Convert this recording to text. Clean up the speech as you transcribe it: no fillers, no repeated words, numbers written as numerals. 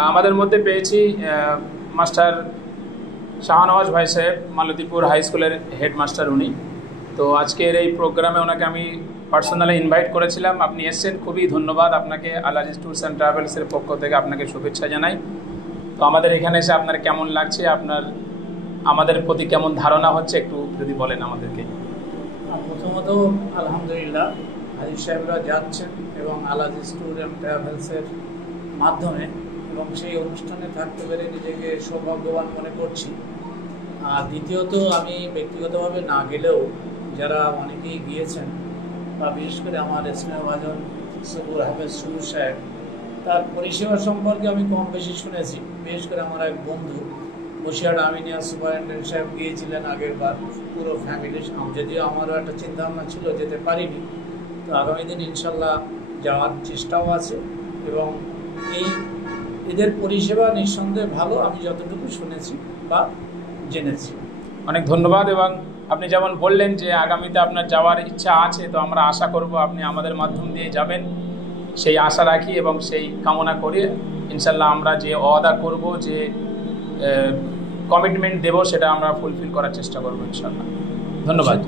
আমাদের মধ্যে পেয়েছি মাস্টার শাহনওয়াজ ভাই সাহেব, মালতীপুর হাই স্কুলের হেডমাস্টার উনি। তো আজকের এই প্রোগ্রামে ওনাকে আমি পার্সোনালি ইনভাইট করেছিলাম, আপনি এসেছেন, খুবই ধন্যবাদ আপনাকে। আল আজিজ ট্যুরস অ্যান্ড ট্রাভেলসের পক্ষ থেকে আপনাকে শুভেচ্ছা জানাই। তো আমাদের এখানে এসে আপনার কেমন লাগছে, আপনার আমাদের প্রতি কেমন ধারণা হচ্ছে, একটু যদি বলেন আমাদেরকে। প্রথমত আলহামদুলিল্লাহ, আজিজ সাহেবরা যাচ্ছেন এবং আল আজিজ ট্যুর অ্যান্ড ট্রাভেলসের মাধ্যমে, এবং সেই অনুষ্ঠানে থাকতে পেরে নিজেকে সৌভাগ্যবান মনে করছি। আর দ্বিতীয়ত, আমি ব্যক্তিগতভাবে না গেলেও যারা অনেকেই গিয়েছেন, বা বিশেষ করে আমার স্নেহভাজন সবুর হাফেজ সুবুর সাহেব, তার পরিষেবা সম্পর্কে আমি কম বেশি শুনেছি। বিশেষ করে আমার এক বন্ধু বসিরহাট আমিনিয়া সুপারিনটেন্ডেন্ট সাহেব গিয়েছিলেন আগের বার পুরো ফ্যামিলি, যদিও আমারও একটা চিন্তাভাবনা ছিল, যেতে পারিনি। তো আগামী দিন ইনশাল্লাহ যাওয়ার চেষ্টাও আছে, এবং এদের পরিষেবা নিঃসন্দেহে ভালো, আমি যতটুকু শুনেছি বা জেনেছি। অনেক ধন্যবাদ। এবং আপনি যেমন বললেন যে আগামীতে আপনার যাওয়ার ইচ্ছা আছে, তো আমরা আশা করব আপনি আমাদের মাধ্যম দিয়ে যাবেন, সেই আশা রাখি এবং সেই কামনা করি। ইনশাল্লাহ আমরা যে ওয়াদা করব, যে কমিটমেন্ট দেব, সেটা আমরা ফুলফিল করার চেষ্টা করব ইনশাল্লাহ। ধন্যবাদ।